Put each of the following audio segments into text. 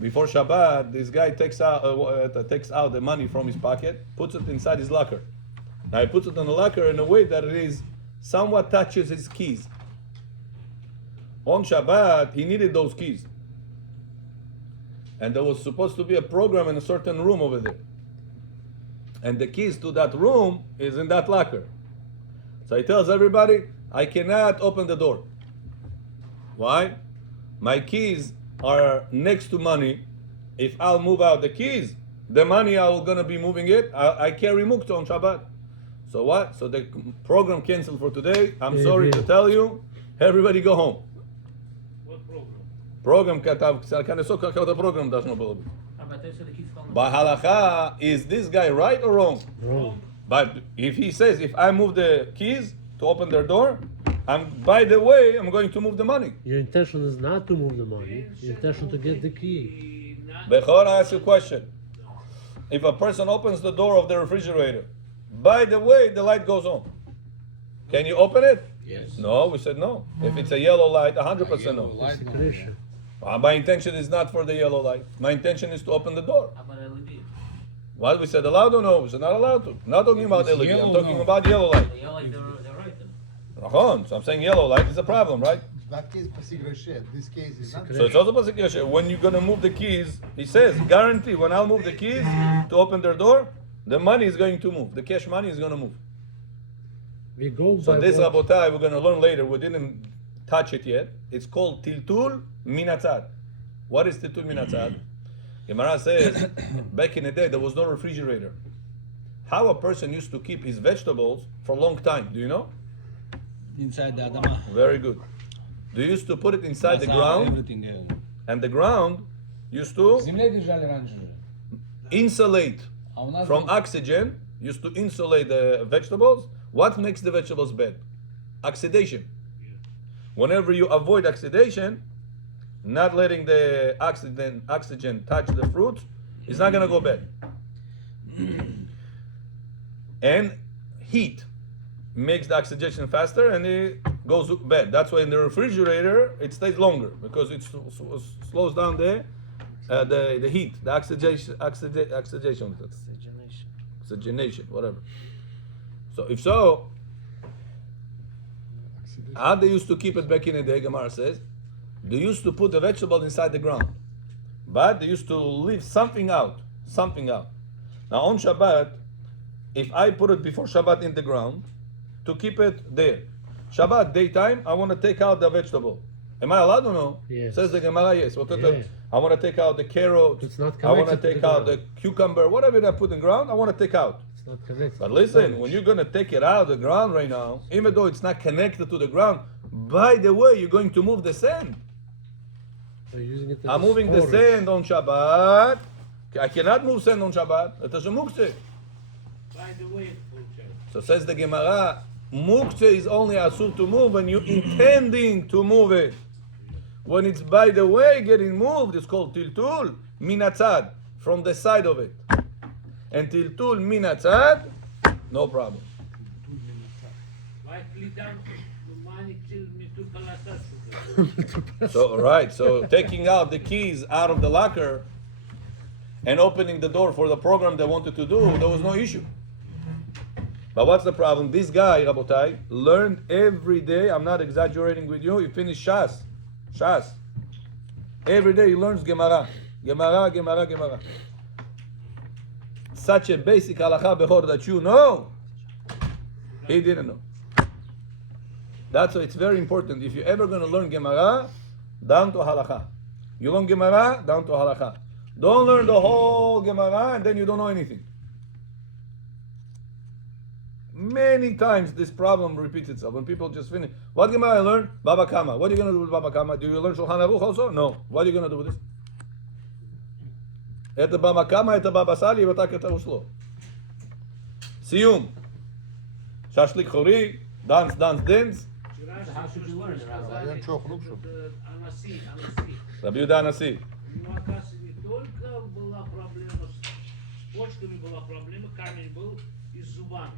Before Shabbat, this guy takes out the money from his pocket, puts it inside his locker. Now he puts it in the locker in a way that it is somewhat touches his keys. On Shabbat, he needed those keys. And there was supposed to be a program in a certain room over there. And the keys to that room is in that locker. So he tells everybody, I cannot open the door. Why? My keys are next to money. If I'll move out the keys, the money I'm gonna be moving it, I carry muktzah on Shabbat. So what? So the program canceled for today. I'm sorry to tell you, everybody go home. What program? Program program does not believe. By halacha, is this guy right or wrong? Wrong. But if he says, if I move the keys to open their door, by the way, I'm going to move the money. Your intention is not to move the money. Your intention to get the key. Bechor, I ask you a question. If a person opens the door of the refrigerator, by the way, the light goes on. Can you open it? Yes. No, we said no. If it's a yellow light, 100% no. Light, It's a no. tradition. My intention is not for the yellow light. My intention is to open the door. What? We said allowed or no? We said not allowed to. Not talking about it's LED. I'm yellow, talking no. about yellow light. They're right. So I'm saying yellow light is a problem, right? That case, Pasigreshet. This case is not. So it's also possible. When you're gonna move the keys, he says, guarantee when I'll move the keys to open their door, the money is going to move. The cash money is gonna move. We go So by this what- Rabotai, we're gonna learn later. We didn't touch it yet. It's called tiltul minatzad. What is tiltul minatzad? Gemara says, back in the day, there was no refrigerator. How a person used to keep his vegetables for a long time, do you know? Inside the Adama. Very good. They used to put it inside the Masala, ground, Everything, yeah. and the ground used to Земля держали раньше. insulate А у нас from oxygen, used to insulate the vegetables. What makes the vegetables bad? Oxidation. Whenever you avoid oxidation, not letting the oxygen touch the fruit, it's not gonna go bad. And heat makes the oxidation faster and it goes bad. That's why in the refrigerator it stays longer because it slows down the heat, the oxidation, oxygenation, whatever. So if so, how they used to keep it back in the day, Gemara says, they used to put the vegetable inside the ground, but they used to leave something out. Now on Shabbat, if I put it before Shabbat in the ground, to keep it there. Shabbat, daytime, I want to take out the vegetable. Am I allowed or no? Yes. Says the Gemara, yes. Yeah. I want to take out the carrot. It's not I want to connected to take the out ground. the cucumber, whatever I put in ground, I want to take out. It's not connected. But listen, when you're going to take it out of the ground right now, even though it's not connected to the ground, by the way, you're going to move the sand. We're using it as I'm a moving the storage. sand on Shabbat. I cannot move sand on Shabbat. It is a muktzeh. By the way, So says the Gemara, muktzeh is only asur to move when you're intending to move it. When it's by the way getting moved, it's called tiltul minatzad, from the side of it. And tiltul minatzad, no problem. likely down the money till me to So right, so taking out the keys out of the locker and opening the door for the program they wanted to do, there was no issue. But what's the problem? This guy, Rabotai, learned every day. I'm not exaggerating with you. He finished Shas. Every day he learns Gemara. Such a basic halacha bechor that you know, he didn't know. That's why it's very important. If you're ever going to learn Gemara, down to halacha. You learn Gemara, down to halacha. Don't learn the whole Gemara and then you don't know anything. Many times this problem repeats itself. When people just finish, what Gemara I learn? Baba Kama. What are you going to do with Baba Kama? Do you learn Shulchan Aruch also? No. What are you going to do with this? Это Baba Kama, это Baba Sali, вот так это ушло. סיום. Шашлик хори, dance. How should you learn it, Rabbi? Я çok лучше. Анаси. Rabbi Yehuda Anasi. Ну, оказывается, не только была проблема с почками, была проблема, камень был и с зубами.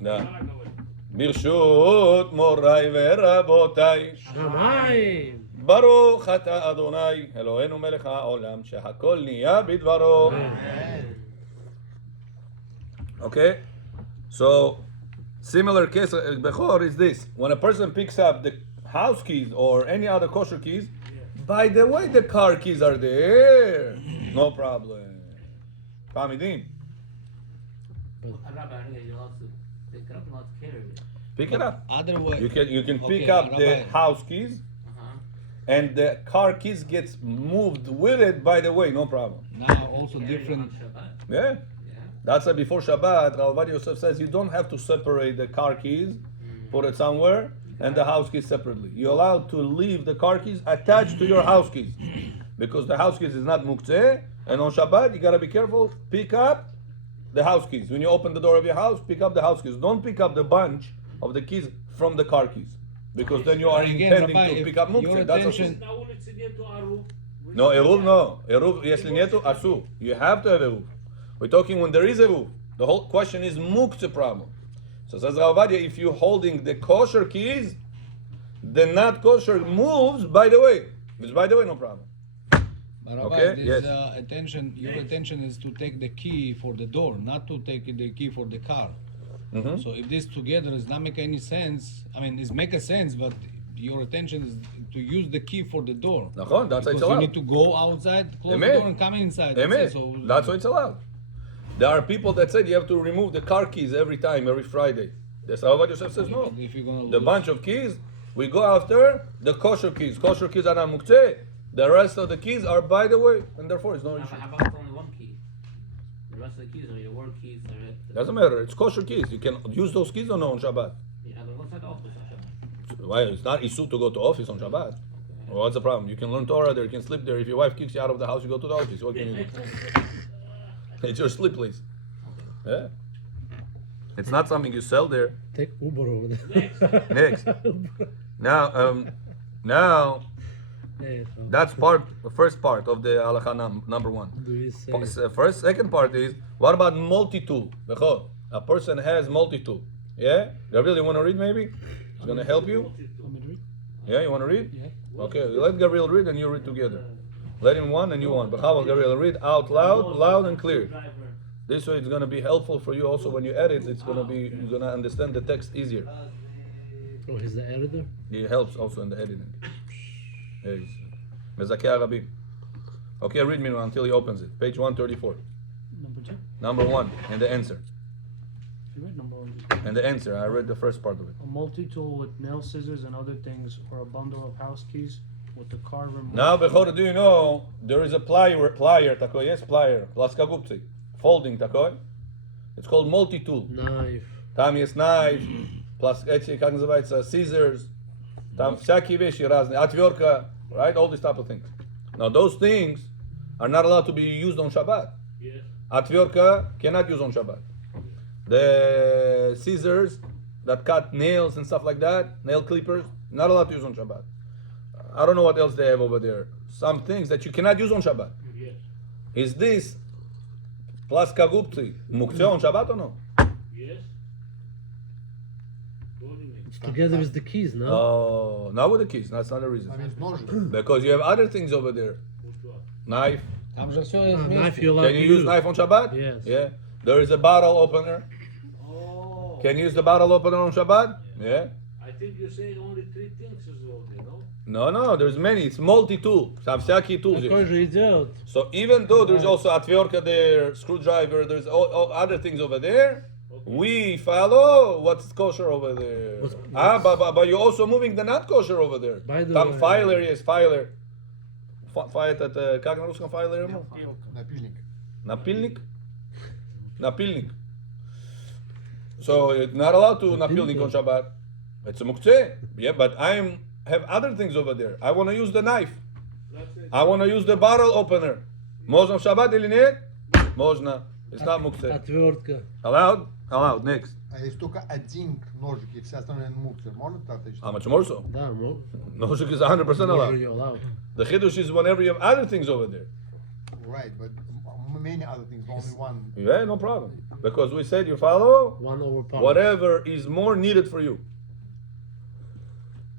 Да. Гемара говорит. ברשות מוריי ורבותיי, Shamayim. ברוך אתה אדוני אלוהינו מלך העולם שהכל נהיה בדברו. Okay, so similar case before is this: when a person picks up the house keys or any other kosher keys, by the way, the car keys are there, no problem. Pamidim, Rabbi, you're allowed to pick it up and allowed to carry it. pick it up. Otherwise, You can pick Okay, up the Rabbi. house keys, and the car keys gets moved with it. By the way, no problem. now also Carry it different. on Shabbat. Yeah. Yeah. That's why before Shabbat, Rabbi Yosef says you don't have to separate the car keys, put it somewhere, and the house keys separately. You're allowed to leave the car keys attached to your house keys, because the house keys is not muktzeh, and on Shabbat you gotta be careful. Pick up the house keys when you open the door of your house. Pick up the house keys. Don't pick up the bunch of the keys from the car keys, because then you are Again, intending Rabbi, to if pick up your muktzeh. That's attention- На улице нету ару. no, eruv no. Eruv, если нету, asur. You have to have eruv. We're talking when there is eruv. The whole question is muktzeh problem. So says Ovadia, if you're holding the kosher keys, the not kosher moves, by the way. If it's by the way, no problem. But Rabbi, Okay, this yes. attention. Your attention is to take the key for the door, not to take the key for the car. Mhm. So if this together does not make any sense, I mean, it make a sense, but your attention is to use the key for the door. Nachon, that's why Because it's you allowed. need to go outside, close Amen. the door, and come inside. That's Amen. it. So That's why it's allowed. There are people that said you have to remove the car keys every time, every Friday. That's how Ovadia Yosef says no. If you're gonna The lose- bunch of keys, we go after the kosher keys. Kosher keys are not muktzeh. The rest of the keys are by the way, and therefore it's no issue. How about only one key? The rest of the keys are your work keys. Doesn't matter. It's kosher keys. You can use those keys or no on Shabbat. Yeah, but what's that office on Shabbat? Why? It's not issue to go to office on Shabbat. Well, what's the problem? You can learn Torah there. You can sleep there. If your wife kicks you out of the house, you go to the office. What can you do? It's your sleep place. Yeah. It's not something you sell there. Take Uber over there. Next. Now, Hey, so that's the first part of the halacha number one. do you say Second part is, what about multi-tool? Bechor. A person has multi-tool. Yeah? Gabriel, you want to read maybe? It's going to help you? Yeah, you want to read? Yeah. Okay, let Gabriel read and you read together. Let him one and you one. But how about Gabriel? Read out loud and clear. This way it's going to be helpful for you also when you edit. You're going to understand the text easier. Oh, he's the editor? It helps also in the editing. Yes. Mezakeh Rabbi. Okay, read me until he opens it. Page 134. Number 2. Number 1, and the answer. You read number 1. And the answer. I read the first part of it. A multi-tool with nail scissors and other things, or a bundle of house keys with the car removed. Now, Bechor, do you know there is a plier, takoy? Yes, plier. Plaskagupci. Folding, takoy? It's called multi-tool. Knife. Там есть knife, эти, как называется, scissors, там всякие вещи разные, отвертка, right? All these type of things. Now, those things are not allowed to be used on Shabbat. Yes. Atverka cannot use on Shabbat. The scissors that cut nails and stuff like that, nail clippers, not allowed to use on Shabbat. I don't know what else they have over there. Some things that you cannot use on Shabbat. Yes. Is this plaskagupci muktzeh on Shabbat or no? Yes. What do you mean? It's together with the keys, no? Oh, not with the keys. That's not the I reason. mean, it's ножик. Because you have other things over there. Knife. Там же всё Ah, вместе. knife you allowed Can you to use knife on Shabbat? Yes. Yeah. There is a bottle opener. Oh. Can you use the bottle opener on Shabbat? Yeah. I think you say only 3 things as well, you know? No, there's many. It's multi-tool. Там всякие tools. Такой же идет. So even though there's also atverka there, screwdriver, there's all other things over there, we follow what's kosher over there. But you're also moving the not kosher over there. By the Там way- filer, yes, filer. Как на русском filer ему? Напильник. Напильник? Напильник. So you're not allowed to napilnik on Shabbat. It's a muktzeh. Yeah, but I have other things over there. I want to use the knife. That's it. I want to use the bottle opener. Можно в Shabbat или нет? Можно. It's not muktzeh. Отвертка. Allowed? Allowed. Next. А если только один ножик и все остальные мукцер, можно так How much more so? Да, Nojik is 100% More allowed. you allowed. The chiddush is whenever you have other things over there. Right, but many other things, only one. Yeah, no problem. Because we said you follow One overpowered. whatever is more needed for you.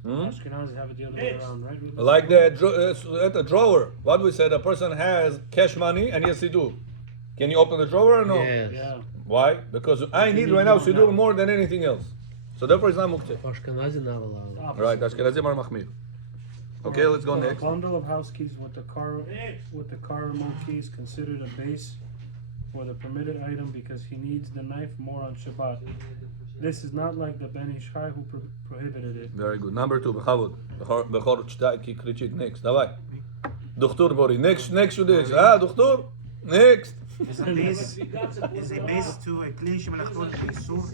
Ashkenazis have it the other way around, right? Like at the drawer. What we said, a person has cash money and yes, siddur. Can you open the drawer or no? Yes. Yeah. Why? Because I need right now siddur more than anything else. So therefore it's not muktzeh. Ashkenazi not allowed. Right, Ashkenazim are machmir. Okay, let's go For next. A bundle of house keys with the car remote keys considered a base for the permitted item because he needs the knife more on Shabbat. This is not like the Ben Ish Chai who prohibited it. Very good. Number 2, בכבוד. בכור צ'טאי קריצ'ית. Next, давай. דוכתור בורי. Next to this. דוכתור? Next. Is a base to a kli shemelachtot leisur.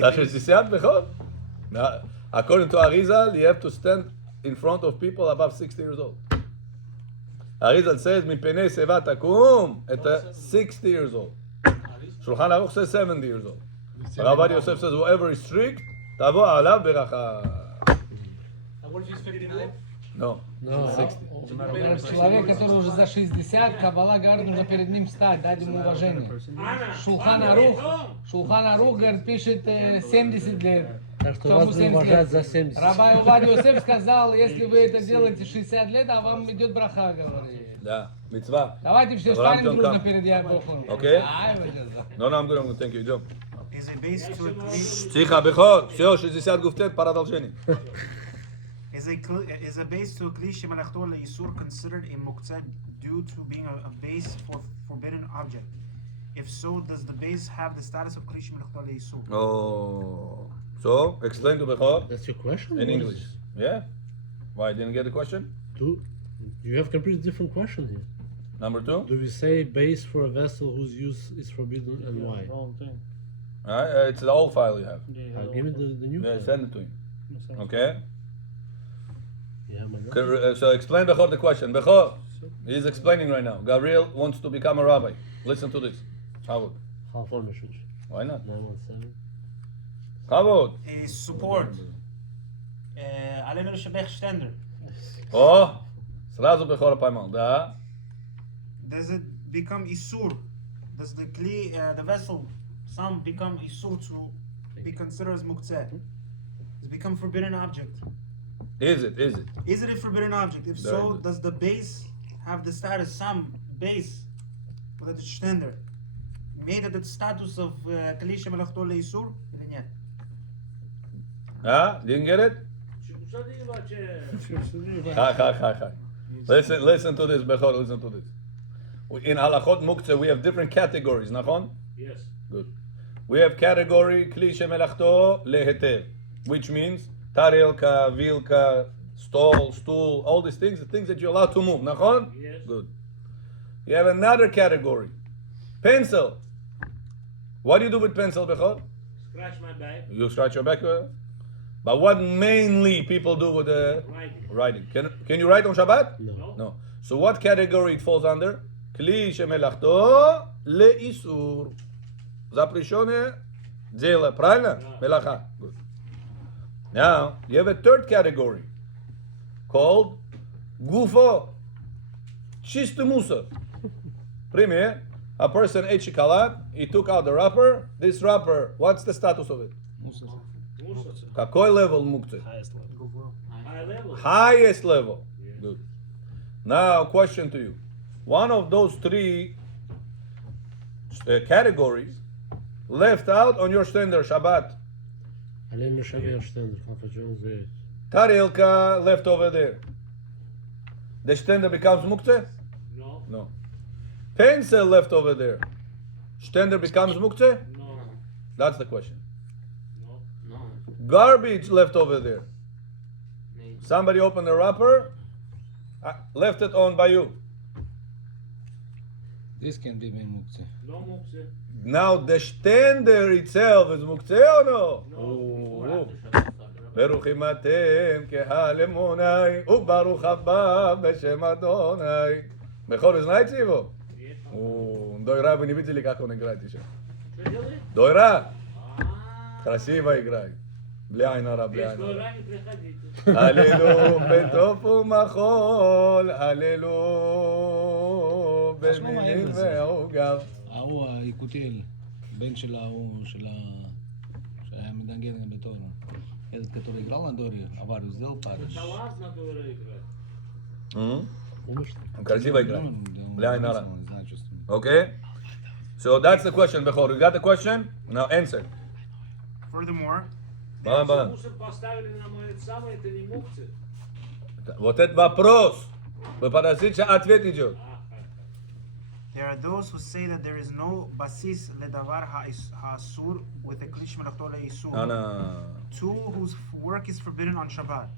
That's what you said, בכור? According to Arizal, you have to stand in front of people above 60 years old. Arizal says, מפני שיבה תקום, את 60 years old. שולחן ערוך says 70 years old. הרב עובדיה יוסף says, whoever is strict, תבוא עליו ברכה. What if he's 59? No. No. 60. Человек, который уже за 60, Каббала говорит, нужно перед ним встать, дать ему уважение. Шулхан Арух, говорит, пишет 70 лет. Так что вас не уважают за 70. Рабби Ovadia Йосеф сказал, если вы это делаете 60 лет, а вам идет браха, говорит. Да, מצווה. Давайте все Авраам встанем Тонкам. дружно перед Яковом. Okay? Ай, вы это. No, I'm good, thank you, Joe. Is a base to a kli. Тихо, בכור. все, 60 гуфтет, продолжение. Is a base to a kli shemelachtot leisur considered a muktzeh due to being a base for forbidden object? If so, does the base have the status of kli shemelachtot leisur? Oh. So, explain to בכור That's your question? in What is English. it? Yeah? Why, didn't get the question? You have a completely different question here. Number 2? Do we say base for a vessel whose use is forbidden and why? Wrong thing. Alright, it's the old file you have. Yeah, Give me the new Yeah, file. send it to him. Okay? Yeah, my God. So explain Bechor the question. Bechor, he's explaining right now. Gabriel wants to become a rabbi. Listen to this. Chavod. Half on message. Why not? 917. Chavod. Support. עלינו לשבח שטנדר. Oh, сразу Bechor הפעמון. Da. Does it become isur? Does the kli, the vessel, some become isur to be considered as muktzeh? It's become forbidden object. Is it? Is it a forbidden object? If Very so, good. does the base have the status, some base, with the stender, made it the status of kli shemelachtot leisur? Или нет? Didn't get it? Hi. Listen to this, Bechor, listen to this. In halachot muktzeh, we have different categories, nachon? Yes. Good. We have category kli shemelachto leheter, which means tarelka, vilka, stall, stool, all these things, the things that you're allowed to move, nachon? Yes. Good. You have another category, pencil. What do you do with pencil, Bechor? Scratch my back. You scratch your back. But what mainly people do with the Writing. writing? Can you write on Shabbat? No. No. So what category it falls under? Kli shemelachto leisur. Запрещенное дело, правильно? Мелаха. Good. Now, you have a third category called gufo. Чистый мусор. Пример. A person ate chocolate, he took out the wrapper. This wrapper, what's the status of it? Какой level мукцы? High level. Highest level. Good. Now, question to you. One of those three categories left out on your standard Shabbat. Alleen Shabbat standard. Papa Jones there. Tarelka left over there. The standard becomes muktzeh? No. No. Pencil left over there. Standard becomes muktzeh? No. That's the question. No. No. Garbage left over there. Nee. Somebody opened the wrapper, left it on by you. This can be muktzeh. No muktzeh. Now the standard itself is muktzeh or no? No. ברוכים אתם קהל אמוני, וברוך הבא בשם אדוני. Mejor знайте его? Дойра, вы не видели, как он играет еще? Что делает? Дойра! Красиво играет. בלי עין הרע, בלי עין Если הרע. ранит, приходите. הללו בטוף ומחול, הללו במינים ועוגב. ההוא, היקותיאל, בן של ההוא, של Евангелием Бетора. Этот, который играл на Доре, аварию сделал, парень. Талант на дуэре играть. Конечно. Красивая игра. Он Бля, Нара. не знаю, что с ним. Okay? So that's the question, Bechor. You got the question? Now answer. Furthermore, Балан. Мусор поставили на мое самое, это не мукцы. Вот это вопрос. Вы подождите, ответ идет. there are those who say that there is no basis ledavar ha'asur with a klish melachto le'isur. Tool whose work is forbidden on Shabbat.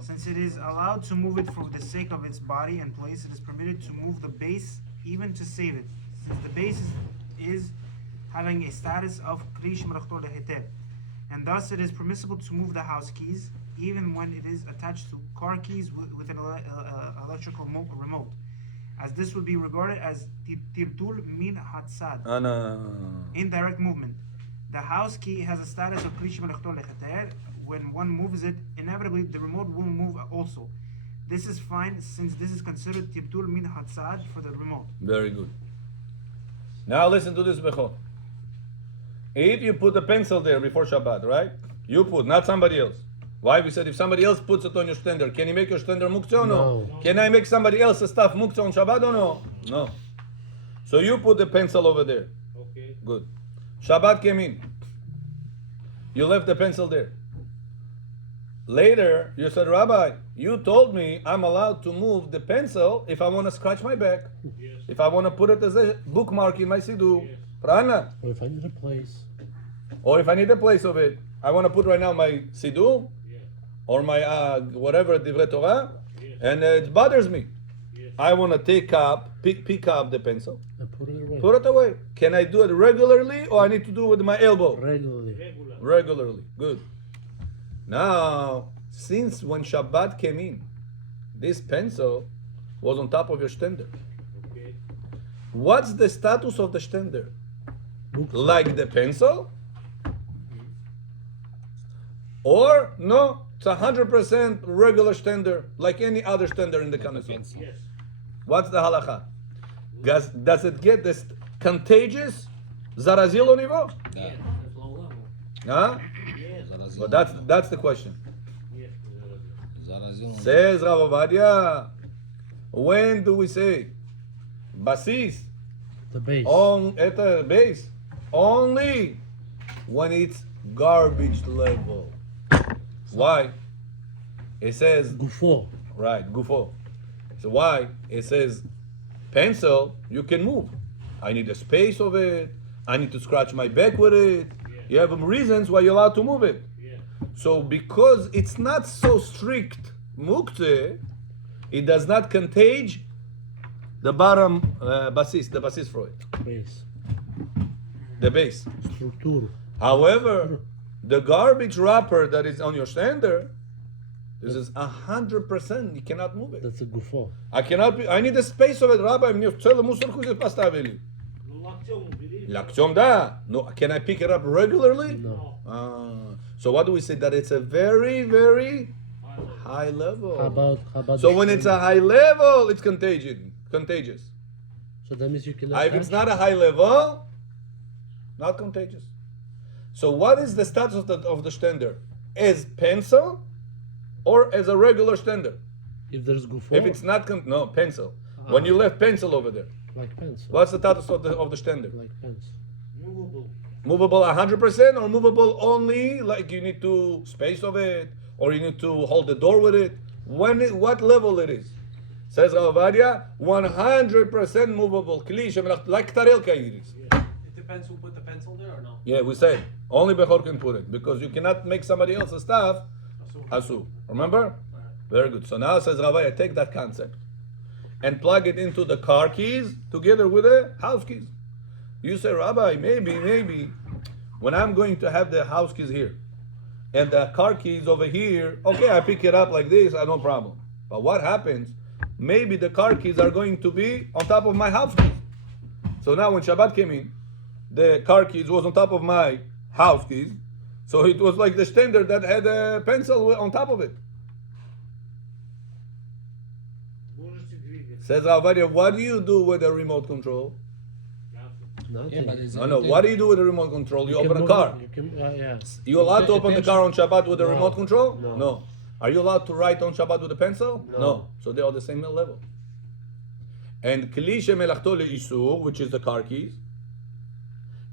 Since it is allowed to move it for the sake of its body and place, it is permitted to move the base even to save it, since the base is having a status of klish melachto le'heter. And thus it is permissible to move the house keys even when it is attached to car keys with an electrical remote, as this would be regarded as tirtul min hatzad, indirect movement. The house key has a status of klish melachto lecheter. When one moves it, inevitably the remote will move also. This is fine, since this is considered tirtul min hatzad for the remote. Very good. Now listen to this, Bechor. If you put a pencil there before Shabbat, right? You put, not somebody else. Why? We said if somebody else puts it on your stender, can you make your stender muktzah or no? No. Can I make somebody else's stuff muktzah on Shabbat or no? No. So you put the pencil over there. Okay. Good. Shabbat came in. You left the pencil there. Later, you said, Rabbi, you told me I'm allowed to move the pencil if I want to scratch my back. Yes. If I want to put it as a bookmark in my siddur. Yes. Prana. Or if I need a place. Or if I need a place of it, I want to put right now my siddur Yes. or my whatever divrei Torah, Yes. and it bothers me. Yes. I want to pick up the pencil, And put it away. put it away. Can I do it regularly or I need to do it with my elbow? Regularly. Regular. Regularly. Good. Now, since when Shabbat came in, this pencil was on top of your stender. Okay. What's the status of the stender? Muktzah. Like the pencil? Or no, it's 100% regular stender, like any other stender in the Knesset. Yes. What's the halacha? Does it get this contagious? Zarazil on niveau? Yes, that's low level. Huh? Yes. But that's the question. Yes. Заразил. Says Rav Ovadia, when do we say basis The base. on at the base? Only when it's garbage level. Why? It says Gufo. right, gufo. So why? It says pencil, you can move. I need a space of it. I need to scratch my back with it. You have reasons why you're allowed to move it. Yeah. So because it's not so strict muktzeh, it does not contage the bottom basis, the basis for it, Base. the base. Structure. However, the garbage wrapper that is on your stander, this is 100%. You cannot move it. That's a gufo. I need a space of it, Rabbi. Мне целый мусорку здесь поставили. Ну, локтем убери. Локтем, да. No, can I pick it up regularly? No. So what do we say? That it's a very, very high level. How about So the when it's stender? a high level, it's contagious. So that means you cannot If it's touch? not a high level, not contagious. So what is the status of the stender? As pencil or as a regular stender? If there's gufo, If it's not no pencil. When you left pencil over there, like pencil. what's the status of the stender? Like pencil. Movable. Movable 100% or movable only? Like you need to space of it or you need to hold the door with it? What level it is? Says Ovadia, 100% movable. Like tarelka iris. It depends who put the pencil there or no? Yeah, we said only Bechor can put it because you cannot make somebody else's stuff asu. Remember? Very good. So now says Rabbi, take that concept and plug it into the car keys together with the house keys. You say, Rabbi, maybe when I'm going to have the house keys here and the car keys over here, okay, I pick it up like this, no problem. But what happens? Maybe the car keys are going to be on top of my house keys. So now when Shabbat came in, the car keys was on top of my house keys. So it was like the stender that had a pencil on top of it. Можете двигать. Says Ovadia, what do you do with a remote control? Nothing. No. What do you do with the remote control? You open can a move car. it, You can, yeah. You allowed to open the car on Shabbat with the No. remote control? No. Are you allowed to write on Shabbat with a pencil? No. So they are the same level. And Kli shemelachto le'isur, which is the car keys,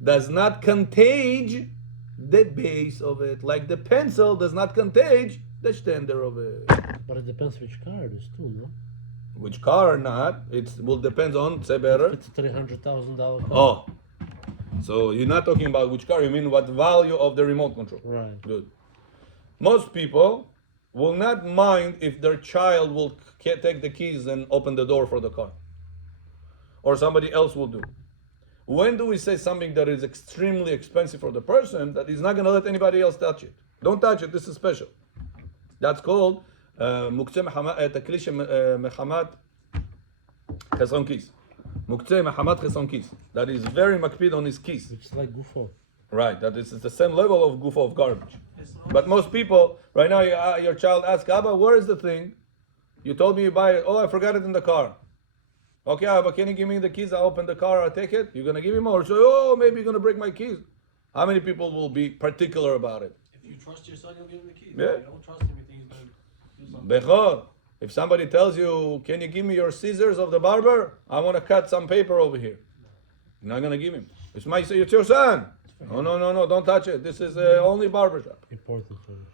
does not contage the base of it, like the pencil does not contage the stander of it. But it depends which car it is too, no? Which car or not, it will depend on, say better. It's a $300,000 car. Oh, so you're not talking about which car, you mean what value of the remote control. Right. Good. Most people will not mind if their child will take the keys and open the door for the car. Or somebody else will do. When do we say something that is extremely expensive for the person that he's not going to let anybody else touch it? Don't touch it, this is special. That's called muktzeh mechamat chesron keys. Muktzeh mechamat chesron keys. That is very makpid on his keys. It's like Gufo. Right, that is the same level of goof of garbage. But most people, right now, your child asks, Abba, where is the thing? You told me you buy it. Oh, I forgot it in the car. Okay, Abba, can you give me the keys? I'll open the car, I'll take it. You're going to give me more. So, oh, maybe you're going to break my keys. How many people will be particular about it? If you trust your son, you'll give him the keys. Yeah. If you don't trust him, you think he's going to do something. Bechor, if somebody tells you, can you give me your scissors of the barber? I want to cut some paper over here. You're not going to give him. It's your son. No, don't touch it. This is only barbershop. Important for you.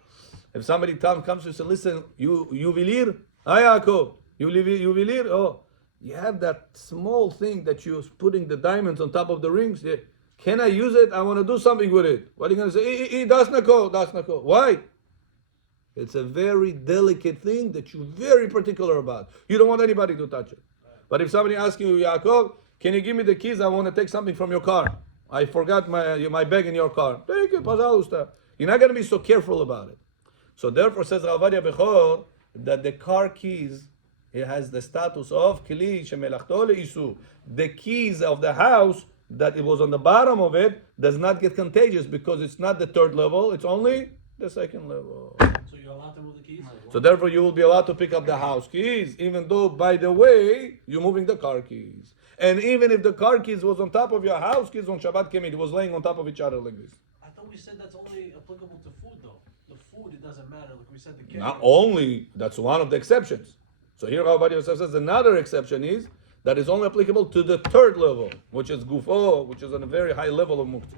If somebody comes to say, listen, you juvelir? Hi, Yaakov. Juvelir? Oh, you have that small thing that you're putting the diamonds on top of the rings. Yeah. Can I use it? I want to do something with it. What are you going to say? Das nako. Why? It's a very delicate thing that you're very particular about. You don't want anybody to touch it. But if somebody asks you, Yaakov, can you give me the keys? I want to take something from your car. I forgot my bag in your car. Take it, pazalista. You're not going to be so careful about it. So therefore, says Ovadia Bechor, that the car keys, it has the status of kli shemelachto le'isu. The keys of the house that it was on the bottom of it does not get contagious because it's not the third level, it's only the second level. So you're allowed to move the keys? So therefore you will be allowed to pick up the house keys, even though by the way, you're moving the car keys. And even if the car keys was on top of your house keys on Shabbat came, it was laying on top of each other like this. I thought we said that's only applicable to food, though. The food, it doesn't matter. Like we said, the kids. Not only, that's one of the exceptions. So here Rabbi Yosef says another exception is that is only applicable to the third level, which is gufo, which is on a very high level of muktzah.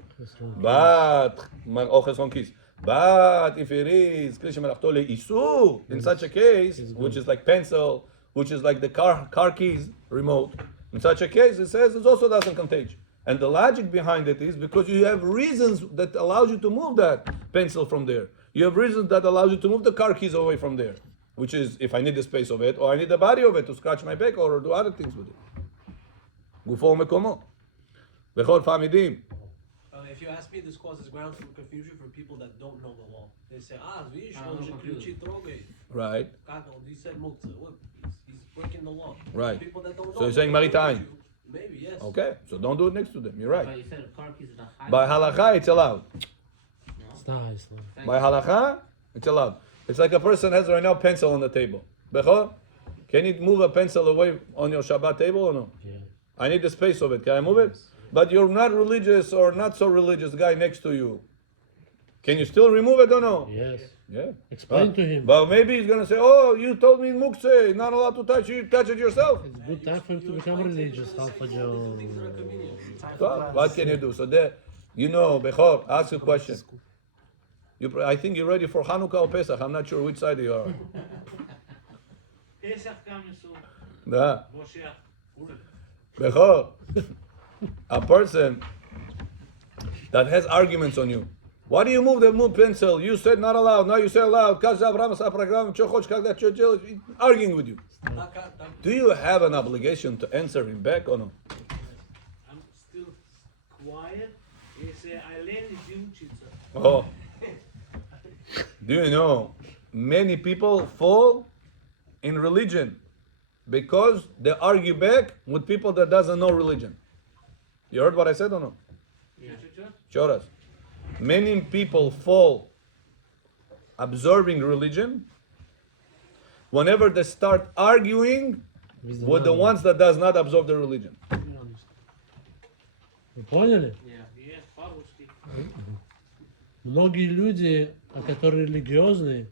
But if it is kli shemelachto le'isu, in such a case, which is like pencil, which is like the car keys remote, in such a case, it says it also doesn't contage. And the logic behind it is because you have reasons that allows you to move that pencil from there. You have reasons that allows you to move the car keys away from there, which is if I need the space of it, or I need the body of it to scratch my back or do other things with it. Gufo mekomo. Bechol famidim. If you ask me, this causes grounds for confusion for people that don't know the law. They say, видишь, он же ключи трогает. Right. He said muktzah. Look, he's breaking the law. Right. People that don't know. So you're saying maritime? Maybe, yes. Okay, so don't do it next to them. You're right. But you said car keys is a high. By halacha, it's allowed. It's nice. No? By halacha, it's allowed. It's like a person has right now pencil on the table. Bechor, can you move a pencil away on your Shabbat table or no? Yeah. I need the space of it. Can I move it? But you're not religious or not so religious guy next to you. Can you still remove it or no? Yes. Yeah. Explain to him. But maybe he's going to say, oh, you told me in Muktzeh, not allowed to touch it, you touch it yourself. It's a good time for him to become religious. Half a Joe. So, what can you do? So there, Bechor, ask a question. I think you're ready for Hanukkah or Pesach. I'm not sure which side you are. Pesach coming soon. Yeah. Moshe. Bechor, a person that has arguments on you. Why do you move the pencil? You said not allowed. Now you say allowed. Arguing with you. Do you have an obligation to answer him back or no? I'm still quiet. He say, I learned Jimchitza. Oh. Do you know many people fall in religion because they argue back with people that doesn't know religion? You heard what I said or no? Yeah. Show us. Many people fall observing religion whenever they start arguing with the ones that does not observe the religion. Вы поняли? Есть по-русски. Многие люди, которые религиозные,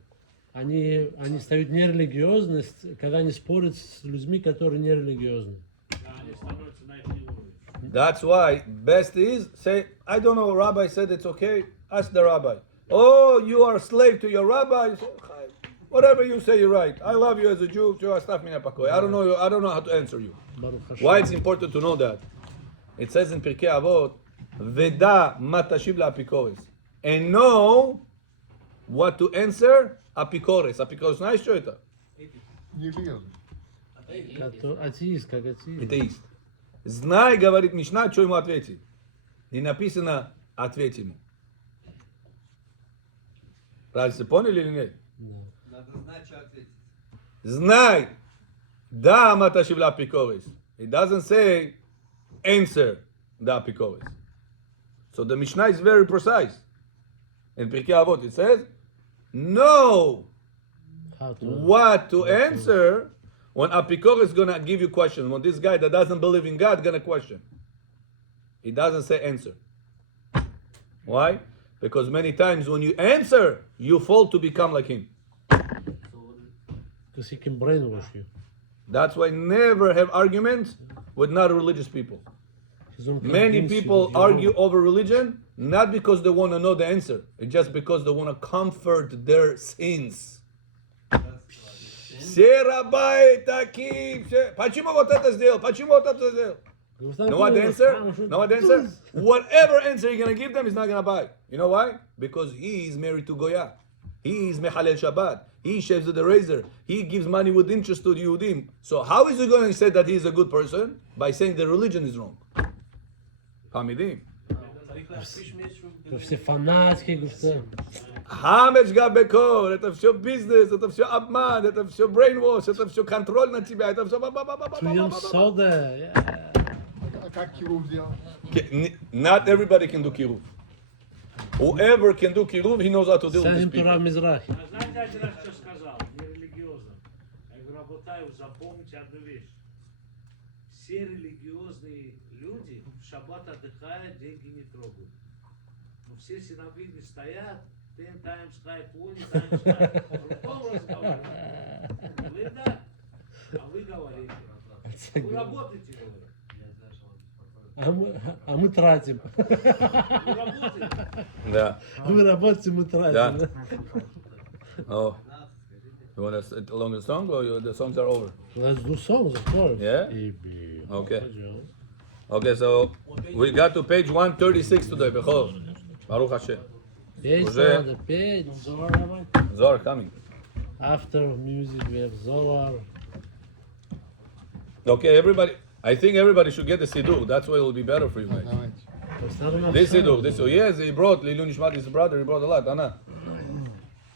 они стают нерелигиозны, когда они спорят с людьми, которые нерелигиозны. Да, они становятся на их уровне. That's why best is say, I don't know, rabbi said it's okay. Ask the rabbi. Oh, you are a slave to your rabbi. So, whatever you say, you're right. I love you as a Jew. I don't know how to answer you. Why it's important to know that? It says in Pirkei Avot, Veda matashiv la'apikores. And know what to answer apikores. Apikores, знаешь, что это? Нерелигиозный. Атеист, как атеист. Атеист. Знай, говорит Мишна, что ему ответить. Не написано, ответь ему. Правильно, поняли или нет? Надо знать, что ответить. Знай. Да, маташив лa'apikores. It doesn't say, answer the apikores. So the Mishnah is very precise. In Pirkei Avot it says, know what to answer when apikores is gonna give you questions. When this guy that doesn't believe in God gonna question. He doesn't say answer. Why? Because many times when you answer, you fall to become like him. Because he can brainwash you. That's why never have arguments with not religious people. Many people argue over religion not because they want to know the answer. It's just because they want to comfort their sins. Все рабы такие. Почему вот это сделал? Почему вот это сделал? Know what the answer? Know what the answer? Whatever answer you're going to give them, he's not going to buy. You know why? Because he is married to Goya. He is Mechalel Shabbat. He shaves the razor. He gives money with interest to the Yehudim. So how is he going to say that he is a good person? By saying the religion is wrong. Hamidim. Все фанатики, говорят. Хамедж габекор, это все бизнес, это все обман, это все brainwash, это все контроль на тебя, это все... Твоем сода. А как Кирув сделал? Not everybody can do kiruv. Whoever can do kiruv, he knows how to deal with these Садим Тура people. Мизрахи. А знаете, один раз что сказал? Нерелигиозно. Я говорю, Работаев, запомните одну вещь. Все религиозные люди в шаббат отдыхают, деньги не трогают. Но все синагоги стоят, 10 times high, 20 times high. Кто разговаривает? Вы да, а вы говорите. Вы работаете, говорю. А мы тратим. Вы работаете. Да. Вы работаете, мы Да. тратим. Oh. You want to sit along the song or the songs are over? Let's do songs, of course. Yeah? Okay. Okay, so we got to page 136 today. Bechol. Baruch Hashem. Петь Уже- надо, петь. Зор. Zohar coming. After music we have Zohar. Okay, everybody. I think everybody should get the siddur. That's why it will be better for you guys. Давайте. It's not enough This siddur, songs. this siddur. Yes, he brought Lilu Nishmat, his brother. He brought a lot. Anna.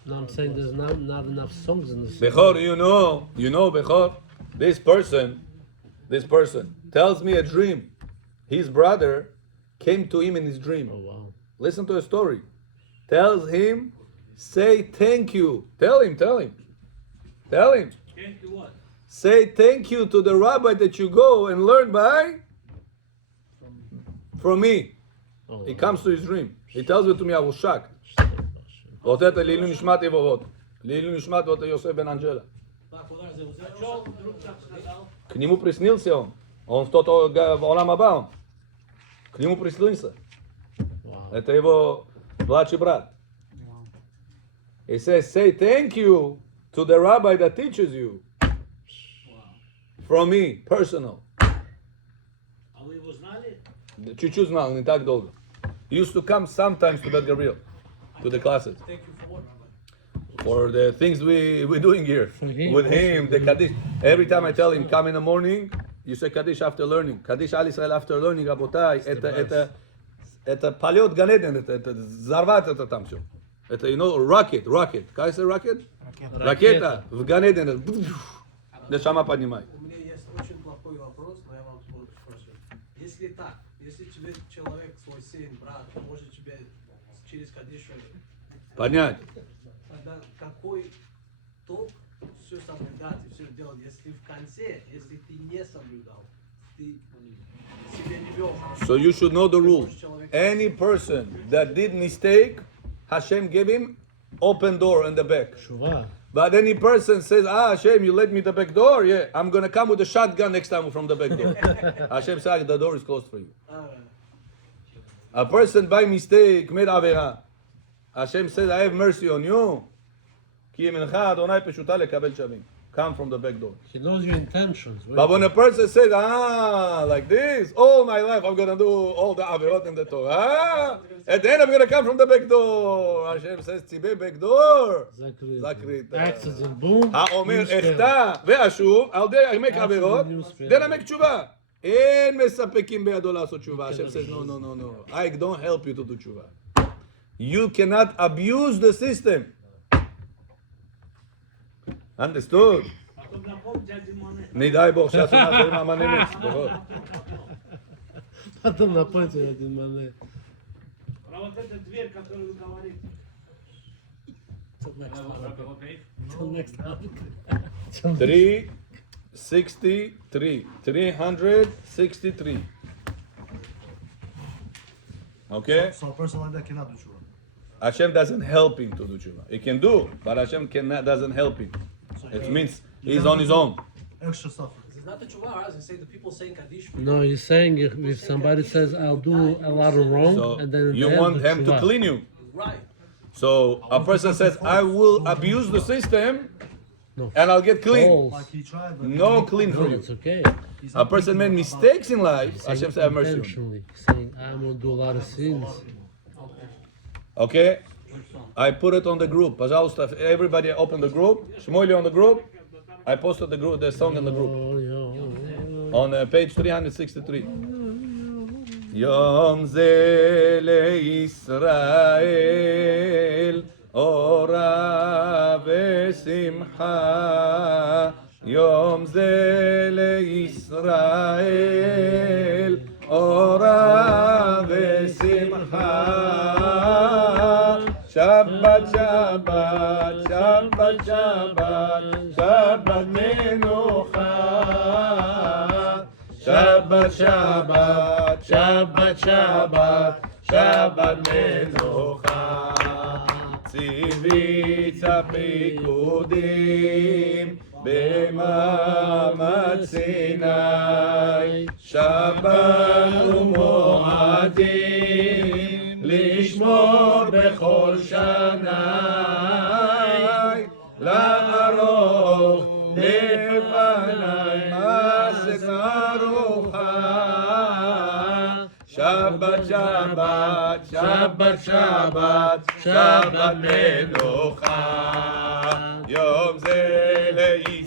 No, I'm saying there's not enough songs in the song. Bechor, you know, Bechor, this person tells me a dream. His brother came to him in his dream. Oh wow. Listen to a story. Tells him, say thank you. Tell him. Thank you what? Say thank you to the rabbi that you go and learn by from me. Oh, He comes to his dream. He tells it to me, I was shocked. Вот это Лилу Нишмат его вот. Лилу Нишмат вот Йосеф бен Анджела. Что он вдруг так сказал? К нему приснился он. Он в тот в Олам Аба он. К нему приснился. wow. Это его младший брат. He says, say thank you to the rabbi that teaches you. From me, personal. А вы его знали? Чуть-чуть знал, не так долго. He used to come sometimes to Bet Gabriel, to the classes. Thank you for what? For the things we're doing here. him, With him, the Kaddish. Every time I tell him, come in the morning, you say Kaddish after learning. Kaddish Al Israel after learning, Rabotai. Это полет Ганеден, это взорвать это там все. Это, you know, rocket. Как это rocket? Ракета в Ганеден. До шама поднимай. У меня есть очень плохой вопрос, но я вам спрошу. Если так, если тебе человек, свой сын, брат, может тебе через Кадишу Понять. тогда какой толк все соблюдать и все делать, если в конце, если ты не соблюдал, ты себе не вел хорошо. So you should know the rule. Any person that did mistake, Hashem gave him open door in the back. תשובה. But any person says, Hashem, you let me the back door? Yeah, I'm going to come with a shotgun next time from the back door. Hashem says, the door is closed for you. A person by mistake made avera. Hashem says, I have mercy on you. כי ימינך אדוני פשוטה לקבל שווים. Come from the back door. He knows your intentions. But when a person says, like this, all my life I'm going to do all the averot in the Torah, at the end I'm going to come from the back door. Hashem says, ציבי back door. Exactly. Accident, boom. האומר אחטא ואשוב, על די I make עבירות, then I make תשובה. אין מספקים בידו לעשות תשובה. Hashem says, no. I don't help you to do תשובה. You cannot abuse the system. Understood? נידאי בו, שעשו מאחרים המנמס. Потом на пальце один малый. А вот эта дверь, которую вы говорите. Till next time. 363. 363. Okay? So a person like that cannot do tshuva. Hashem doesn't help him to do tshuva. He can do, but Hashem doesn't help him. It means he's on his own. Extra stuff. It's not the tshuva, right? They say the people saying Kaddish. No, he's saying if somebody says I'll do a lot of wrong, So and then you want him to clean you. Right. So a person says, I will abuse the system and I'll get clean. False. Like he tried, but No clean for No, you. it's okay. A person made mistakes in life, Hashem says, have mercy on you. Intentionally saying I'm gonna do a lot of sins. Okay? I put it on the group. Пожалуйста, everybody open the group. Shmueli on the group. I posted the song in the group. On page 363. יום זה לישראל אורה ושמחה יום זה לישראל אורה ושמחה שבת שבת שבת שבת שבת מנוחה שבת שבת שבת שבת שבת מנוחה ציווית הפיקודים במעמד סיני שבת ומועדים לשמור בכל שני לערוך לפני מסך ארוחה שבת שבת שבת שבת שבת מנוחה יום זה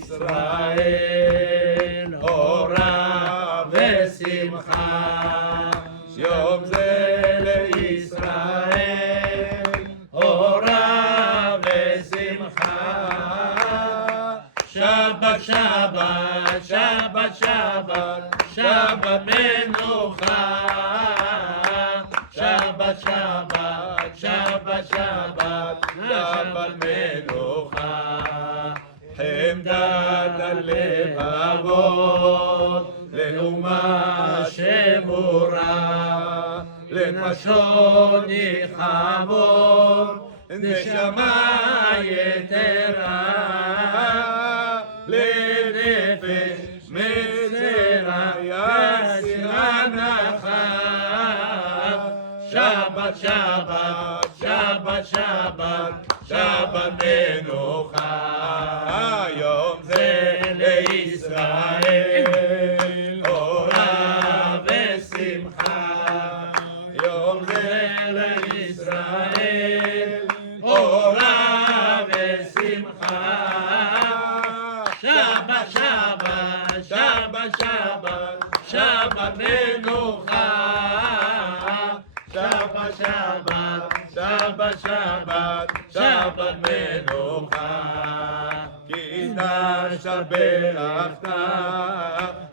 לישראל אורה ושמחה יום זה לישראל אורה ושמחה שבת שבת שבת שבת שבת מנוחה שבת שבת שבת שבת שבת מנוחה חמדת הלבבות לאומה שמורה לנפשות נכבוד נשמה יתרה לנפש מצרה יסיר הנחה שבת שבת שבת שבת שבת מנוחה יום זה לישראל אורה ושמחה יום זה לישראל אורה ושמחה שבת שבת שבת שבת שבת מנוחה שבת שבת שבת שבת שבת מנוחה כי נשר ברכת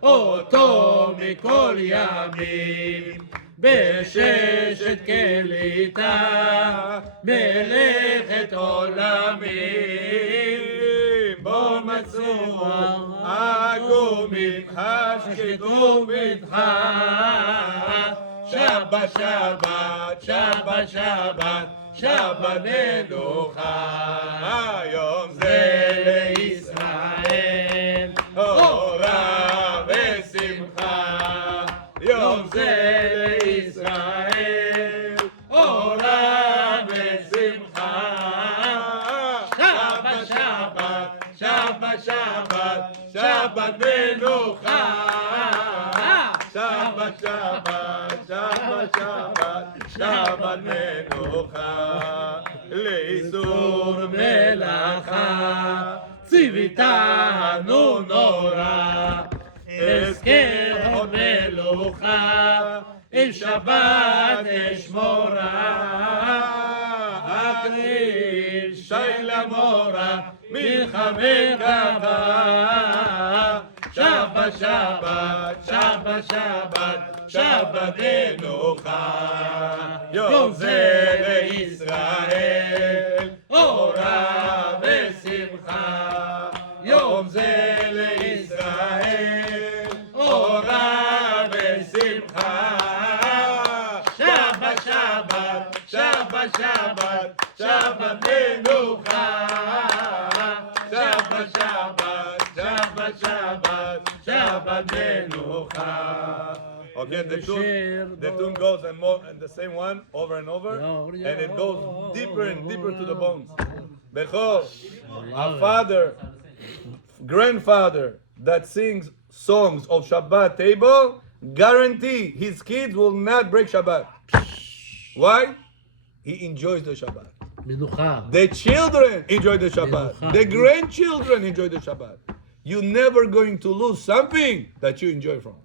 אותו מכל ימים בששת כליתה מלאכת עולמים בו מצאו הגויים השלומים, השקטו ממך. שבת, שבת, שבת, שבת, שבת מנוחה. יום זה לישראל, אורה ושמחה. יום זה לישראל, אורה ושמחה. שבת, שבת, שבת, שבת, שבת מנוחה. שבת, שבת, שבת, שבת, שבת מנוחה. לאיסור מלאכה ציוויתנו נורא. הסכם מלוכה עם שבת אשמורה. אקריב שי למורה מלחמי קבע. שבת, שבת, שבת, שבת, שבת מנוחה. יום זה לישראל, אורה ושמחה. יום זה לישראל, אורה ושמחה. שבת, שבת, שבת, שבת, שבת מנוחה. שבת, שבת, שבת, שבת, שבת מנוחה. Okay, the tune goes and the same one over and over, and it goes deeper and deeper to the bones. Bechor, a father, grandfather that sings songs of Shabbat table, guarantee his kids will not break Shabbat. Why? He enjoys the Shabbat. The children enjoy the Shabbat. The grandchildren enjoy the Shabbat. You're never going to lose something that you enjoy from.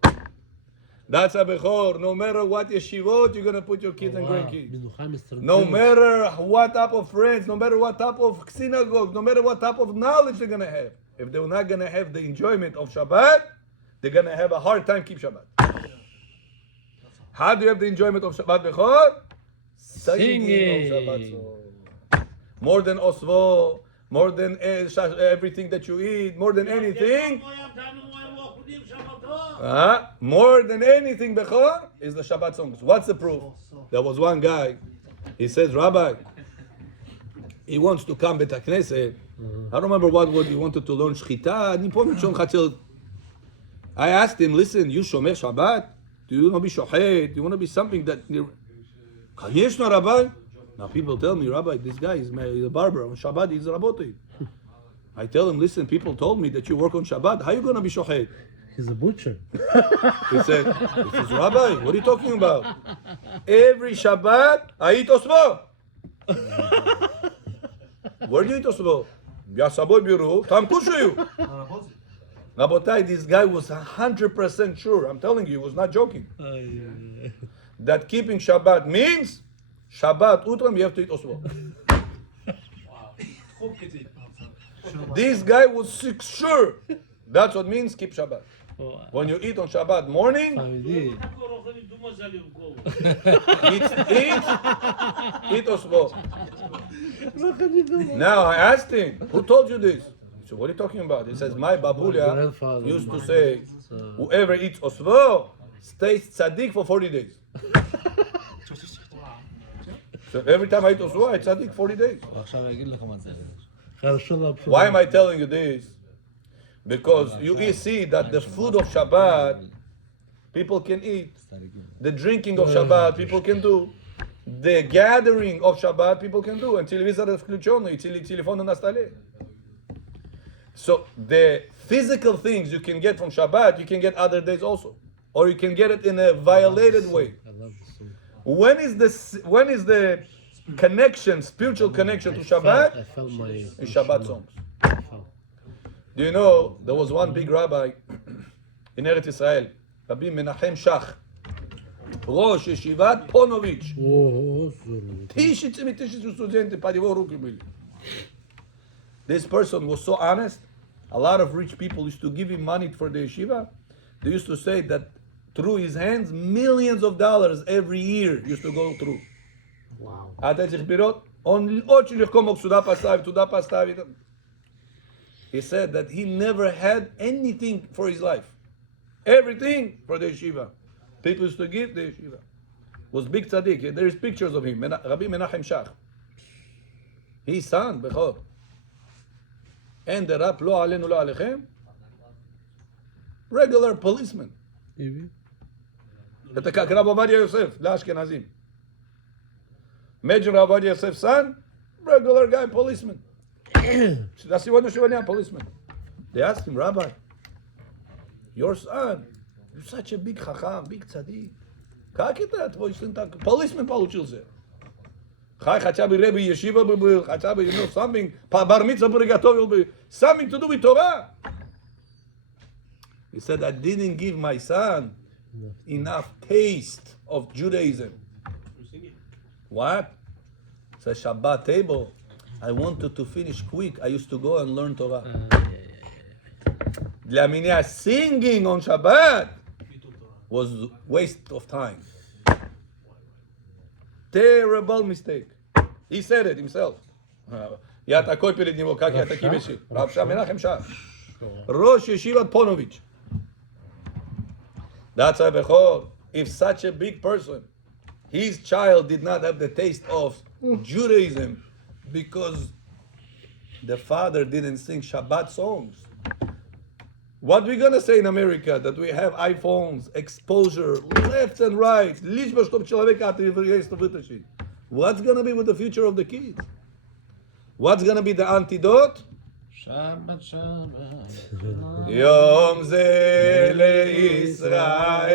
That's a Bechor. No matter what yeshivot you're going to put your kids and grandkids. No matter what type of friends, no matter what type of synagogue, no matter what type of knowledge they're going to have. If they're not going to have the enjoyment of Shabbat, they're going to have a hard time keep Shabbat. How do you have the enjoyment of Shabbat Bechor? Singing of Shabbat song. More than osvo, more than everything that you eat, more than anything. More than anything, Bechor, is the Shabbat songs. What's the proof? There was one guy, he says, Rabbi, he wants to come Bet HaKnesset. I don't remember what word he wanted to learn, Shchita. I asked him, listen, you Shomer Shabbat? Do you want to be Shochet? Do you want to be something that... Yeshna, Rabbi? Now people tell me, Rabbi, this guy is a barber. On Shabbat, he's a Rabotei. I tell him, listen, people told me that you work on Shabbat. How are you going to be Shochet? He's a butcher. He says, Rabbi, what are you talking about? Every Shabbat, I eat osmo. Where do you eat osmo? Yasaboy biru, tam kushayu. Rabotai, this guy was 100% sure. I'm telling you, he was not joking. That keeping Shabbat means Shabbat utram you have to eat osmo. This guy was sure. That's what means keep Shabbat. When you eat on Shabbat morning, eat osmo. Now I asked him, who told you this? He said, what are you talking about? He says, my babulia used to say, whoever eats osmo stays tzaddik for 40 days. So every time I eat osmo, I tzaddik 40 days. Why am I telling you this? Because you see that the food of Shabbat, people can eat. The drinking of Shabbat, people can do. The gathering of Shabbat, people can do. And телевизор включен, и телефон на столе. So the physical things you can get from Shabbat, you can get other days also. Or you can get it in a violated way. When is the connection, spiritual connection to Shabbat? In Shabbat songs. Do you know, there was one big rabbi in Eretz Israel, Rabbi Menachem Shach, Rosh Yeshivat Ponovich. This person was so honest. A lot of rich people used to give him money for the yeshiva. They used to say that through his hands, millions of dollars every year used to go through. Wow. He said that he never had anything for his life. Everything for the yeshiva. People used to give the yeshiva. Was big tzaddik. There is pictures of him. Rabbi Menachem Shach. His son, Bechor. And the Rab Lo Alenu Lo Alechem. Regular policeman. Rabbi Ovadia Yosef, Ashkenazim. Imagine Rabbi Ovadia Yosef's son, regular guy, policeman. Policeman. They asked him, Rabbi, your son, you're such a big chacham, big tzaddik. Как это твой сын так? Policeman получился. Хай хотя бы Rebbe Yeshiva бы был, хотя бы, something, бар мицва приготовил бы, something to do with Torah. He said, I didn't give my son enough taste of Judaism. What? It's a Shabbat table. I wanted to finish quick. I used to go and learn Torah. Для меня singing on Shabbat was waste of time. Terrible mistake. He said it himself. Я такой перед него, как я такие вещи. Рав Менachem Shach. Rosh Yeshivat Ponovich. That's why, Bechor, if such a big person, his child did not have the taste of Judaism because the father didn't sing Shabbat songs. What we gonna say in America? That we have iPhones, exposure, left and right. Лишь бы, чтобы человека от еврейства вытащить. What's gonna be with the future of the kids? What's gonna be the antidote? Shabbat, Shabbat. יום זה לישראל,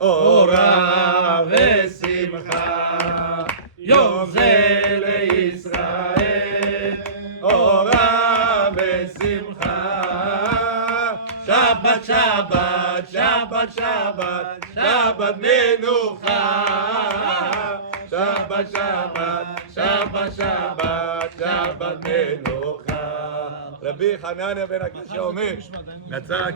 אורה ושמחה. יום זה לישראל, אורה ושמחה. שבת, שבת, שבת, שבת, שבת מנוחה. שבת, שבת, שבת, שבת, שבת מנוחה. רבי חנניה בן עקישא אומר, נצר